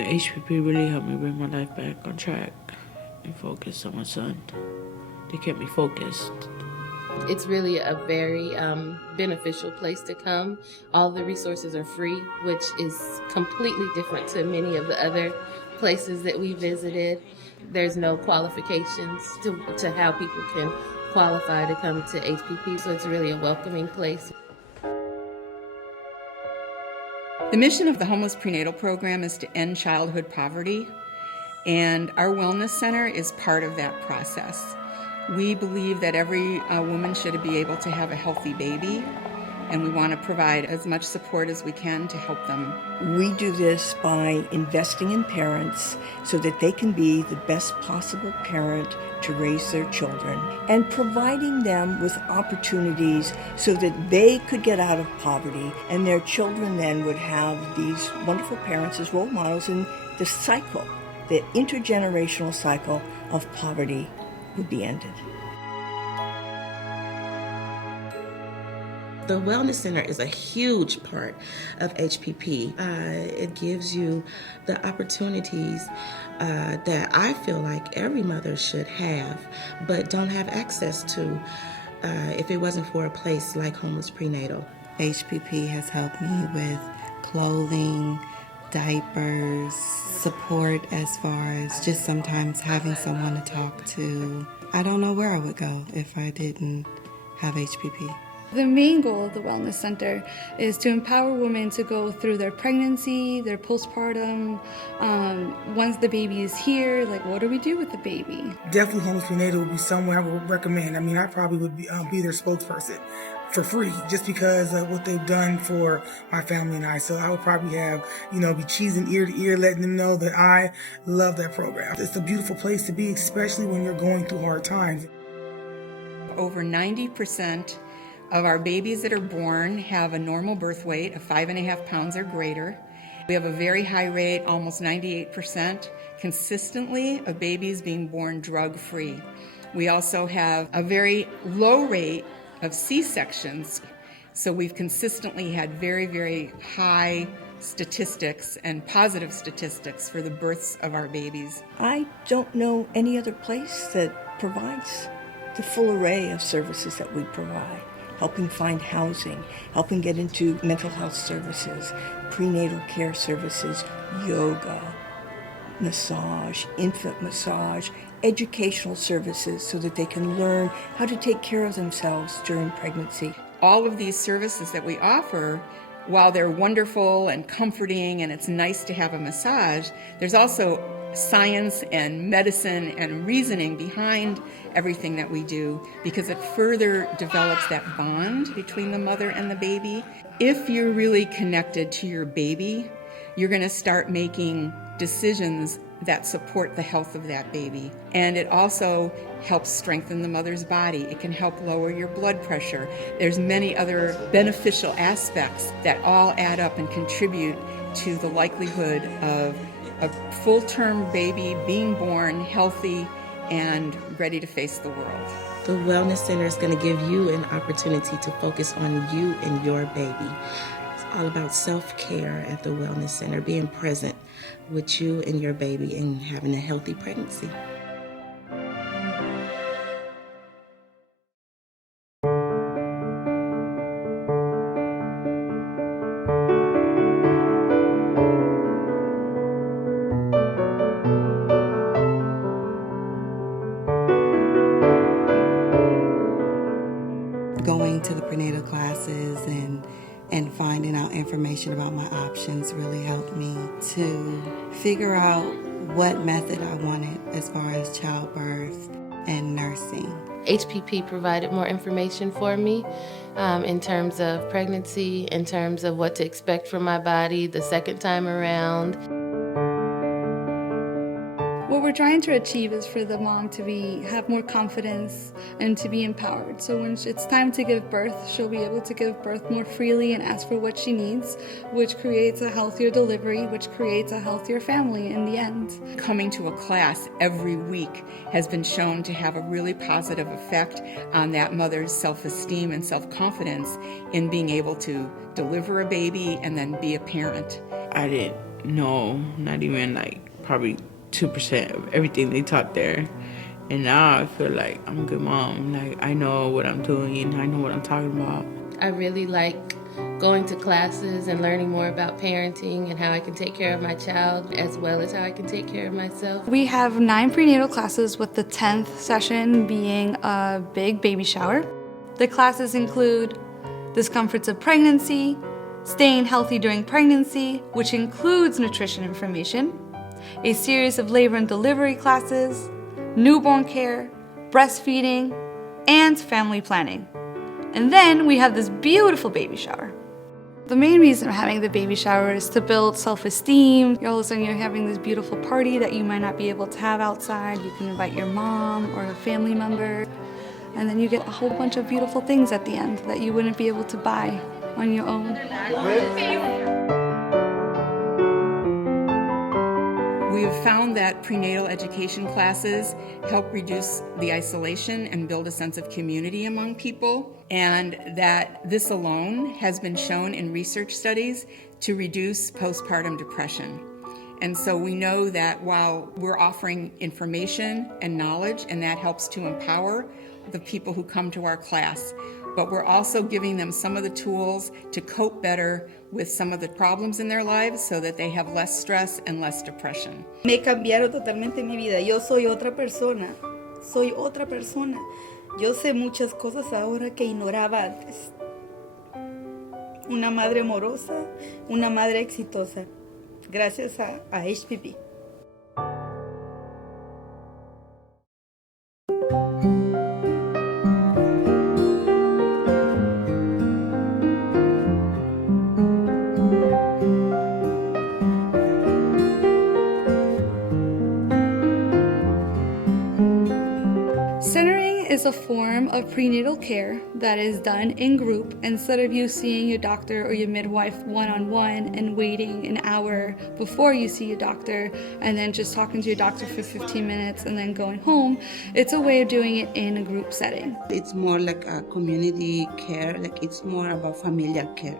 The HPP really helped me bring my life back on track and focus on my son. They kept me focused. It's really a very beneficial place to come. All the resources are free, which is completely different to many of the other places that we visited. There's no qualifications to how people can qualify to come to HPP, so it's really a welcoming place. The mission of the Homeless Prenatal Program is to end childhood poverty, and our Wellness Center is part of that process. We believe that every woman should be able to have a healthy baby, and we want to provide as much support as we can to help them. We do this by investing in parents so that they can be the best possible parent to raise their children, and providing them with opportunities so that they could get out of poverty, and their children then would have these wonderful parents as role models, and the cycle, the intergenerational cycle of poverty would be ended. The Wellness Center is a huge part of HPP. It gives you the opportunities that I feel like every mother should have, but don't have access to if it wasn't for a place like Homeless Prenatal. HPP has helped me with clothing, diapers, support as far as just sometimes having someone to talk to. I don't know where I would go if I didn't have HPP. The main goal of the Wellness Center is to empower women to go through their pregnancy, their postpartum. Once the baby is here, like, what do we do with the baby? Definitely Homeless Prenatal would be somewhere I would recommend. I mean, I probably would be their spokesperson for free just because of what they've done for my family and I. So I would probably have, be cheesing ear to ear, letting them know that I love that program. It's a beautiful place to be, especially when you're going through hard times. Over 90% of our babies that are born have a normal birth weight of 5.5 pounds or greater. We have a very high rate, almost 98%, consistently of babies being born drug-free. We also have a very low rate of C-sections, so we've consistently had very, very high statistics and positive statistics for the births of our babies. I don't know any other place that provides the full array of services that we provide. Helping find housing, helping get into mental health services, prenatal care services, yoga, massage, infant massage, educational services so that they can learn how to take care of themselves during pregnancy. All of these services that we offer, while they're wonderful and comforting and it's nice to have a massage, there's also science and medicine and reasoning behind everything that we do, because it further develops that bond between the mother and the baby. If you're really connected to your baby, you're going to start making decisions that support the health of that baby. And it also helps strengthen the mother's body. It can help lower your blood pressure. There's many other beneficial aspects that all add up and contribute to the likelihood of a full-term baby being born healthy and ready to face the world. The Wellness Center is going to give you an opportunity to focus on you and your baby. It's all about self-care at the Wellness Center, being present with you and your baby and having a healthy pregnancy. Going to the prenatal classes and finding out information about my options really helped me to figure out what method I wanted as far as childbirth and nursing. HPP provided more information for me in terms of pregnancy, in terms of what to expect from my body the second time around. What we're trying to achieve is for the mom to have more confidence and to be empowered. So when it's time to give birth, she'll be able to give birth more freely and ask for what she needs, which creates a healthier delivery, which creates a healthier family in the end. Coming to a class every week has been shown to have a really positive effect on that mother's self-esteem and self-confidence in being able to deliver a baby and then be a parent. I didn't know not even like probably 2% of everything they taught there. And now I feel like I'm a good mom. Like, I know what I'm doing. I know what I'm talking about. I really like going to classes and learning more about parenting and how I can take care of my child as well as how I can take care of myself. We have 9 prenatal classes, with the 10th session being a big baby shower. The classes include discomforts of pregnancy, staying healthy during pregnancy, which includes nutrition information, a series of labor and delivery classes, newborn care, breastfeeding, and family planning. And then we have this beautiful baby shower. The main reason for having the baby shower is to build self-esteem. All of a sudden you're having this beautiful party that you might not be able to have outside. You can invite your mom or a family member, and then you get a whole bunch of beautiful things at the end that you wouldn't be able to buy on your own. We have found that prenatal education classes help reduce the isolation and build a sense of community among people, and that this alone has been shown in research studies to reduce postpartum depression. And so we know that while we're offering information and knowledge, and that helps to empower the people who come to our class, but we're also giving them some of the tools to cope better with some of the problems in their lives so that they have less stress and less depression. Me cambiaron totalmente mi vida. Yo soy otra persona. Soy otra persona. Yo sé muchas cosas ahora que ignoraba antes. Una madre amorosa, una madre exitosa. Gracias a HPP. Centering is a form of prenatal care that is done in group instead of you seeing your doctor or your midwife one-on-one and waiting an hour before you see your doctor and then just talking to your doctor for 15 minutes and then going home. It's a way of doing it in a group setting. It's more like a community care, like it's more about familial care.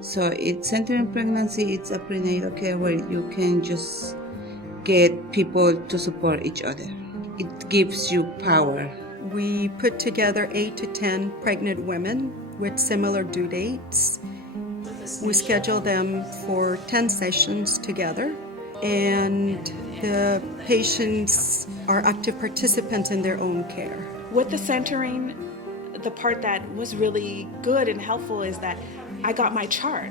So it's centering pregnancy, it's a prenatal care where you can just get people to support each other. It gives you power. We put together 8 to 10 pregnant women with similar due dates. We schedule them for 10 sessions together, and the patients are active participants in their own care. With the centering, the part that was really good and helpful is that I got my chart.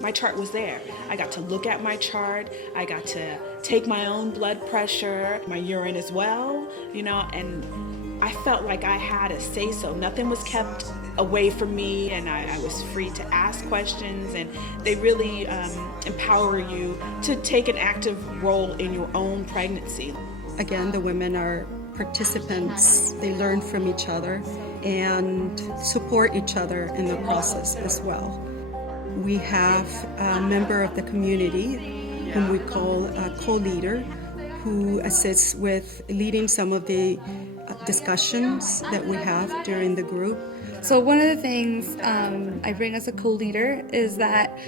My chart was there. I got to look at my chart. I got to take my own blood pressure, my urine as well, and I felt like I had a say-so. Nothing was kept away from me, and I was free to ask questions, and they really empower you to take an active role in your own pregnancy. Again, the women are participants. They learn from each other and support each other in the process as well. We have a member of the community whom we call a co-leader, who assists with leading some of the discussions that we have during the group. So one of the things I bring as a co-leader is that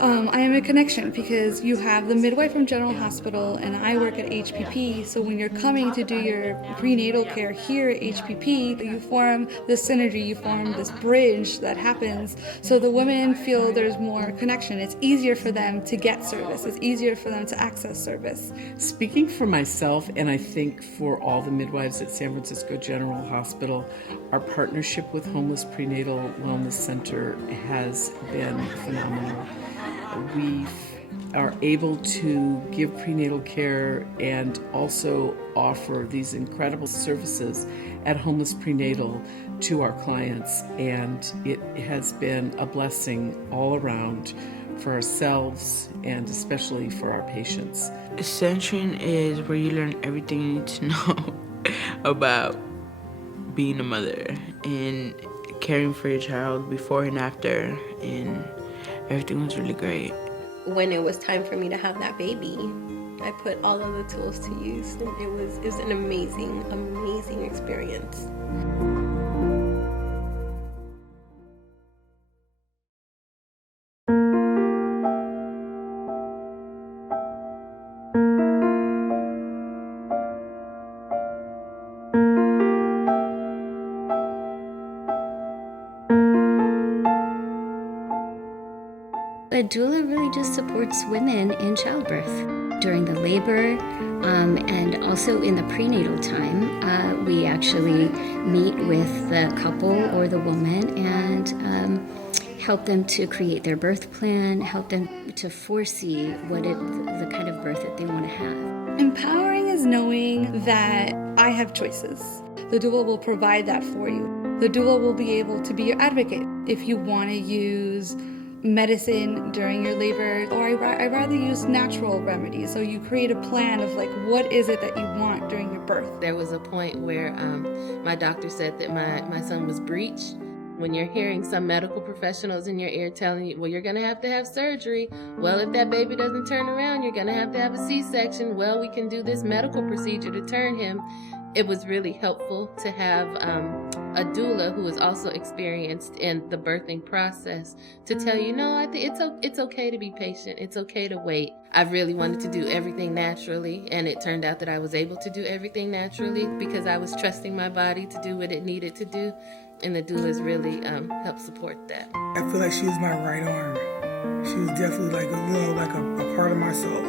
I am a connection, because you have the midwife from General Hospital and I work at HPP. So when you're coming to do your prenatal care here at HPP, you form this synergy, you form this bridge that happens. So the women feel there's more connection. It's easier for them to get service. It's easier for them to access service. Speaking for myself, and I think for all the midwives at San Francisco General Hospital, our partnership with Homeless Prenatal Wellness Center has been phenomenal. We are able to give prenatal care and also offer these incredible services at Homeless Prenatal to our clients, and it has been a blessing all around for ourselves and especially for our patients. Centering is where you learn everything you need to know about being a mother and caring for your child before and after, and everything was really great. When it was time for me to have that baby, I put all of the tools to use, and it was an amazing experience. A doula really just supports women in childbirth during the labor and also in the prenatal time. We actually meet with the couple or the woman and help them to create their birth plan, help them to foresee the kind of birth that they want to have. Empowering is knowing that I have choices. The doula will provide that for you. The doula will be able to be your advocate. If you want to use medicine during your labor, or I'd rather use natural remedies. So you create a plan of like, what is it that you want during your birth? There was a point where my doctor said that my son was breech. When you're hearing some medical professionals in your ear telling you, well, you're going to have surgery. Well, if that baby doesn't turn around, you're going to have a C-section. Well, we can do this medical procedure to turn him. It was really helpful to have a doula who is also experienced in the birthing process to tell you, no, I think it's okay to be patient. It's okay to wait. I really wanted to do everything naturally, and it turned out that I was able to do everything naturally because I was trusting my body to do what it needed to do, and the doulas really helped support that. I feel like she was my right arm. She was definitely like a part of my soul.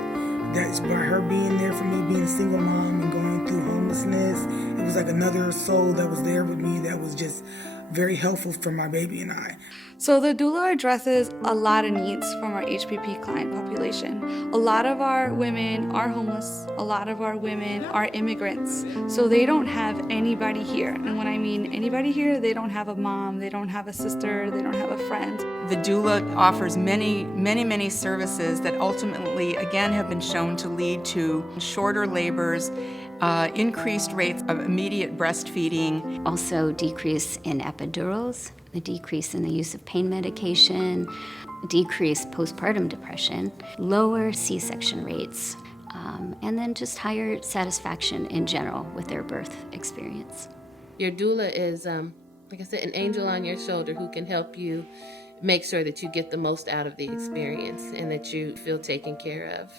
That's by her being there for me, being a single mom and going through homelessness. It was like another soul that was there with me that was just very helpful for my baby and I. So the doula addresses a lot of needs from our HPP client population. A lot of our women are homeless. A lot of our women are immigrants. So they don't have anybody here. And when I mean anybody here, they don't have a mom, they don't have a sister, they don't have a friend. The doula offers many services that ultimately, again, have been shown to lead to shorter labors, increased rates of immediate breastfeeding. Also decrease in epidurals, a decrease in the use of pain medication, decreased postpartum depression, lower C-section rates, and then just higher satisfaction in general with their birth experience. Your doula is, like I said, an angel on your shoulder who can help you make sure that you get the most out of the experience and that you feel taken care of.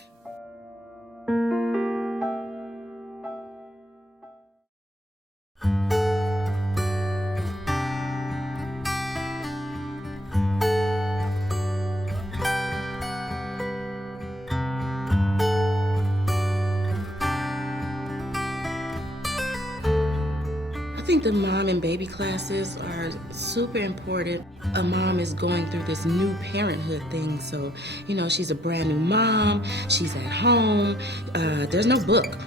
I think the mom and baby classes are super important. A mom is going through this new parenthood thing, so she's a brand new mom, she's at home, there's no book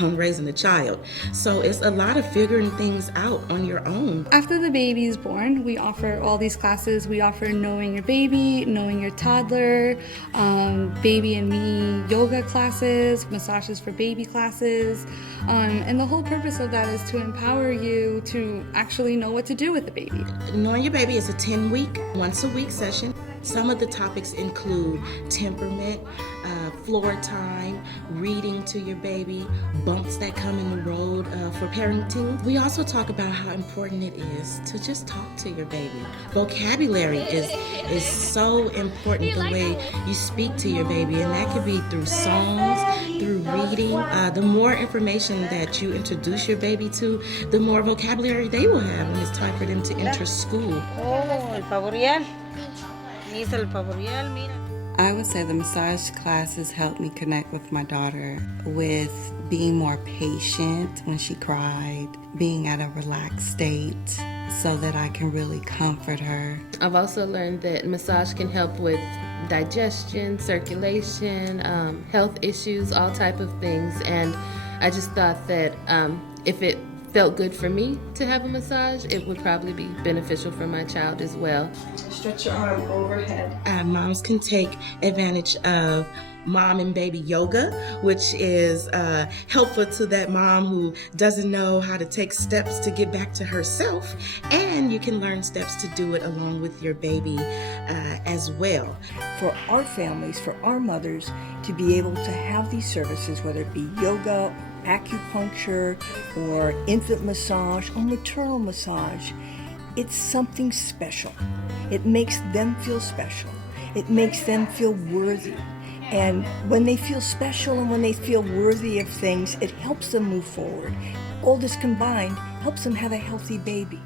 on raising a child, so it's a lot of figuring things out on your own. After the baby is born, we offer all these classes. We offer knowing your baby, knowing your toddler, baby and me yoga classes, massages for baby classes, and the whole purpose of that is to empower you to actually know what to do with the baby. Knowing your baby is a 10-week, once-a-week session. Some of the topics include temperament, floor time, reading to your baby, bumps that come in the road for parenting. We also talk about how important it is to just talk to your baby. Vocabulary is so important, the way you speak to your baby, and that could be through songs, through reading. The more information that you introduce your baby to, the more vocabulary they will have when it's time for them to enter school. Oh, el pavo real. Hice el pavo real, mira. I would say the massage classes helped me connect with my daughter with being more patient when she cried, being at a relaxed state so that I can really comfort her. I've also learned that massage can help with digestion, circulation, health issues, all type of things. And I just thought that if it felt good for me to have a massage, it would probably be beneficial for my child as well. Stretch your arm overhead. Moms can take advantage of mom and baby yoga, which is helpful to that mom who doesn't know how to take steps to get back to herself, and you can learn steps to do it along with your baby as well. For our families, for our mothers, to be able to have these services, whether it be yoga, acupuncture, or infant massage, or maternal massage, it's something special. It makes them feel special. It makes them feel worthy. And when they feel special and when they feel worthy of things, it helps them move forward. All this combined helps them have a healthy baby.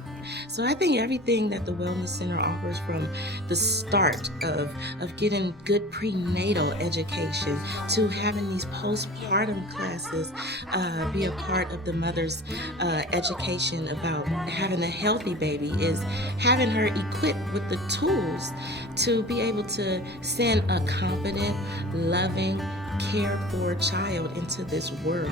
So I think everything that the Wellness Center offers, from the start of getting good prenatal education to having these postpartum classes be a part of the mother's education about having a healthy baby, is having her equipped with the tools to be able to send a competent, loving, cared for child into this world.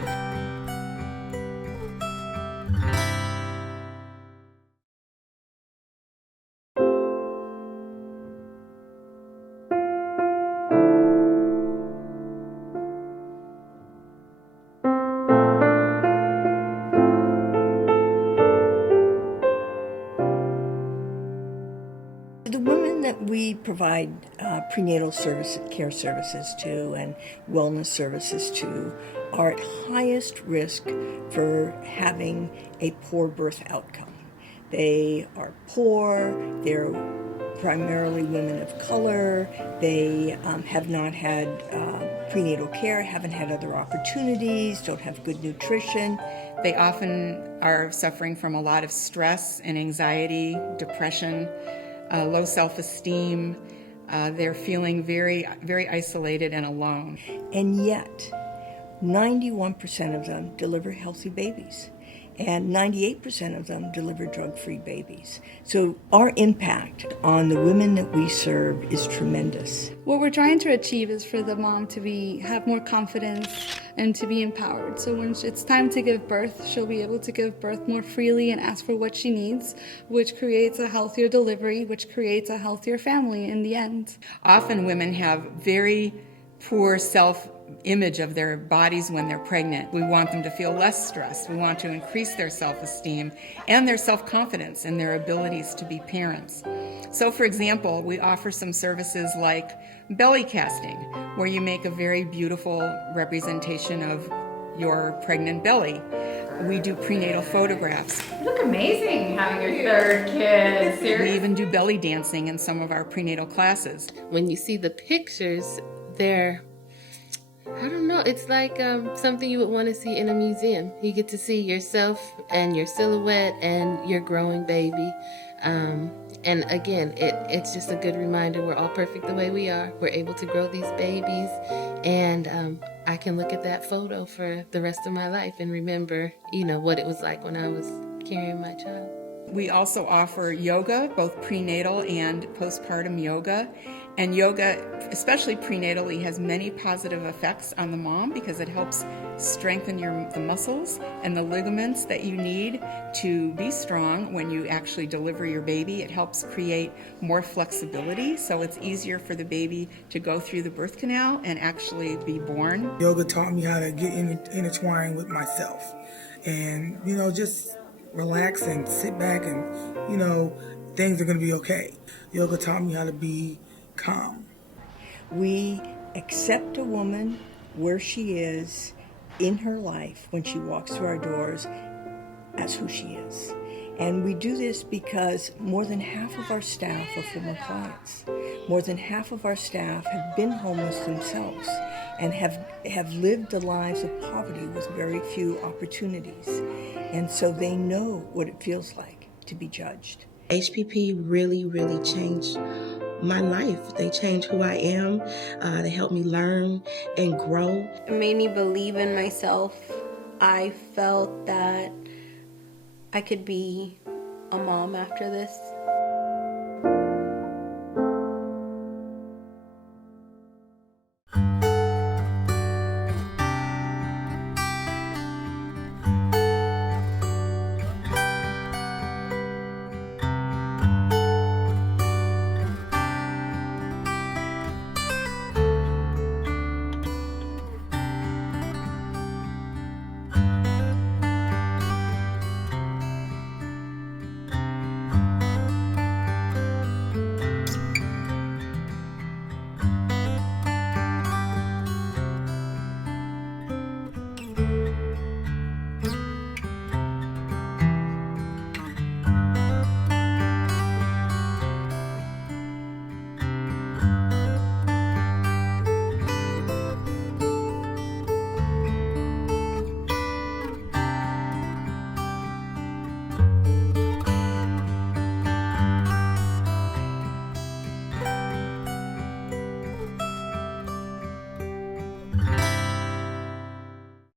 The women that we provide prenatal care services to and wellness services to are at highest risk for having a poor birth outcome. They are poor, they're primarily women of color, they have not had prenatal care, haven't had other opportunities, don't have good nutrition. They often are suffering from a lot of stress and anxiety, depression, low self-esteem. They're feeling very, very isolated and alone. And yet, 91% of them deliver healthy babies, and 98% of them deliver drug-free babies. So our impact on the women that we serve is tremendous. What we're trying to achieve is for the mom to have more confidence and to be empowered. So when it's time to give birth, she'll be able to give birth more freely and ask for what she needs, which creates a healthier delivery, which creates a healthier family in the end. Often women have very poor self-image of their bodies when they're pregnant. We want them to feel less stressed. We want to increase their self-esteem and their self-confidence in their abilities to be parents. So, for example, we offer some services like belly casting, where you make a very beautiful representation of your pregnant belly. We do prenatal photographs. You look amazing having your third kid. Seriously? We even do belly dancing in some of our prenatal classes. When you see the pictures, they're, I don't know, it's like something you would want to see in a museum. You get to see yourself and your silhouette and your growing baby. And again, it's just a good reminder we're all perfect the way we are. We're able to grow these babies, and I can look at that photo for the rest of my life and remember, what it was like when I was carrying my child. We also offer yoga, both prenatal and postpartum yoga. And yoga, especially prenatally, has many positive effects on the mom because it helps strengthen the muscles and the ligaments that you need to be strong when you actually deliver your baby. It helps create more flexibility, so it's easier for the baby to go through the birth canal and actually be born. Yoga taught me how to get intertwined with myself and, just relax and sit back and, things are going to be okay. Yoga taught me how to be calm. We accept a woman where she is in her life when she walks through our doors as who she is. And we do this because more than half of our staff are former clients. More than half of our staff have been homeless themselves and have lived the lives of poverty with very few opportunities. And so they know what it feels like to be judged. HPP really, really changed my life. They changed who I am. They helped me learn and grow. It made me believe in myself. I felt that I could be a mom after this.